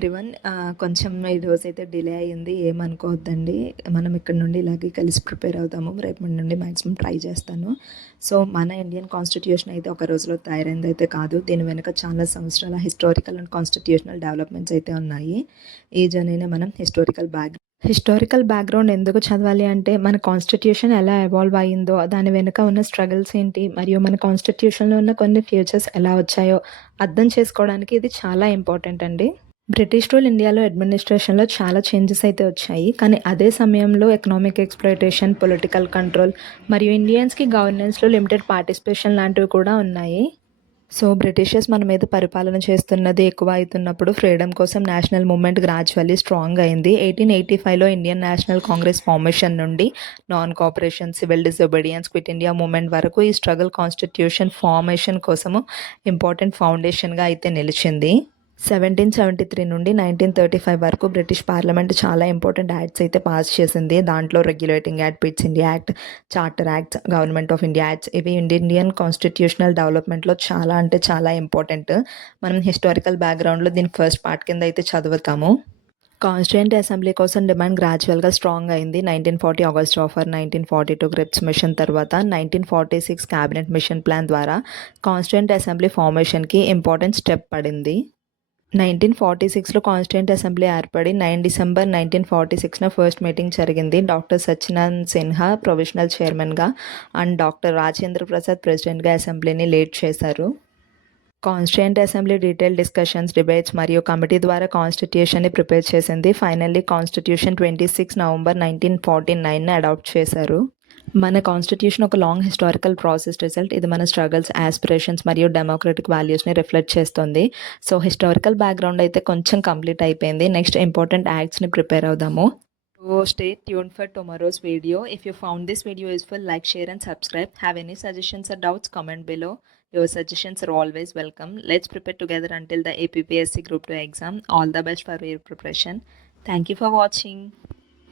Everyone. కొంచెం ఈరోజైతే delay అయ్యింది. ఏమనుకోవద్దండి. మనం ఇక్కడ నుండి ఇలాగే కలిసి ప్రిపేర్ అవుదాము. రేపటి నుండి మ్యాక్సిమం ట్రై చేస్తాను. సో, మన ఇండియన్ కాన్స్టిట్యూషన్ అయితే ఒక రోజులో తయారైందయితే కాదు. దీని వెనుక చాలా సంవత్సరాల హిస్టారికల్ అండ్ కాన్స్టిట్యూషనల్ డెవలప్మెంట్స్ అయితే ఉన్నాయి. ఈ జర్నీనే మనం హిస్టారికల్ బ్యాక్‌గ్రౌండ్ ఎందుకు చదవాలి అంటే, మన కాన్స్టిట్యూషన్ ఎలా ఎవాల్వ్ అయ్యిందో, దాని వెనుక ఉన్న స్ట్రగుల్స్ ఏంటి, మరియు మన కాన్స్టిట్యూషన్‌లో ఉన్న కొన్ని ఫ్యూచర్స్ ఎలా వచ్చాయో అర్థం చేసుకోవడానికి ఇది చాలా ఇంపార్టెంట్ అండి. బ్రిటిష్ రూల్ ఇండియాలో అడ్మినిస్ట్రేషన్‌లో చాలా చేంజెస్ అయితే వచ్చాయి. కానీ అదే సమయంలో ఎకనామిక్ ఎక్స్‌ప్లాయిటేషన్, పొలిటికల్ కంట్రోల్ మరియు ఇండియన్స్‌కి గవర్నెన్స్‌లో లిమిటెడ్ పార్టిసిపేషన్ లాంటివి కూడా ఉన్నాయి. సో, బ్రిటిషర్స్ మన మీద పరిపాలన చేస్తున్నది ఎక్కువ అవుతున్నప్పుడు ఫ్రీడమ్ కోసం నేషనల్ మూవ్‌మెంట్ గ్రాడ్యువల్లీ స్ట్రాంగ్ అయింది. 1885లో ఇండియన్ నేషనల్ కాంగ్రెస్ ఫార్మేషన్ నుండి non cooperation, civil disobedience, quit India movement వరకు ఈ స్ట్రగుల్ కాన్స్టిట్యూషన్ ఫార్మేషన్ కోసము ఇంపార్టెంట్ ఫౌండేషన్‌గా అయితే నిలిచింది. 1773 నుండి 1935 వరకు బ్రిటిష్ పార్లమెంట్ చాలా ఇంపార్టెంట్ యాక్ట్స్ అయితే పాస్ చేసింది. దాంట్లో regulating act, pits India act, charter acts, government of India acts ఇవి ఇండియన్ కాన్స్టిట్యూషనల్ డెవలప్మెంట్లో చాలా అంటే చాలా ఇంపార్టెంట్. మనం హిస్టారికల్ బ్యాక్గ్రౌండ్లో దీని ఫస్ట్ పార్ట్ కింద అయితే చదువుతాము. కాన్స్టిట్యూయెంట్ అసెంబ్లీ కోసం డిమాండ్ గ్రాడ్యువల్గా స్ట్రాంగ్ అయింది. 1940 ఆగస్ట్ ఆఫర్, 1942 క్రిప్స్ మిషన్ తర్వాత 1946 క్యాబినెట్ మిషన్ ప్లాన్ ద్వారా కాన్స్టిట్యూయెంట్ అసెంబ్లీ ఫార్మేషన్కి ఇంపార్టెంట్ స్టెప్ పడింది. 1946లో కాన్స్టిట్యూయెంట్ అసెంబ్లీ ఏర్పడి 9 డిసెంబర్ 1946న ఫస్ట్ మీటింగ్ జరిగింది. డాక్టర్ సత్యనారాయణ సిన్హా ప్రొవిజనల్ చైర్మన్గా అండ్ డాక్టర్ రాజేంద్ర ప్రసాద్ ప్రెసిడెంట్గా అసెంబ్లీని లీడ్ చేశారు. Constituent assembly detail discussions, debates మరియు కమిటీ ద్వారా కాన్స్టిట్యూషన్ని ప్రిపేర్ చేసింది. ఫైనల్లీ కాన్స్టిట్యూషన్ 26 నవంబర్ 1949ని అడాప్ట్ చేశారు. మన కాన్స్టిట్యూషన్ ఒక లాంగ్ హిస్టారికల్ ప్రాసెస్ రిజల్ట్. ఇది మన స్ట్రగల్స్, యాస్పిరేషన్స్ మరియు డెమోక్రటిక్ వాల్యూస్ని రిఫ్లెక్ట్ చేస్తుంది. సో, హిస్టారికల్ బ్యాక్గ్రౌండ్ అయితే కొంచెం కంప్లీట్ అయిపోయింది. నెక్స్ట్ ఇంపార్టెంట్ యాక్ట్స్ని ప్రిపేర్ అవుదాము. So stay tuned for tomorrow's video. If you found this video useful, like, share and subscribe. Have any suggestions or doubts, comment below. Your suggestions are always welcome. Let's prepare together until the APPSC Group 2 exam. All the best for your preparation. Thank you for watching.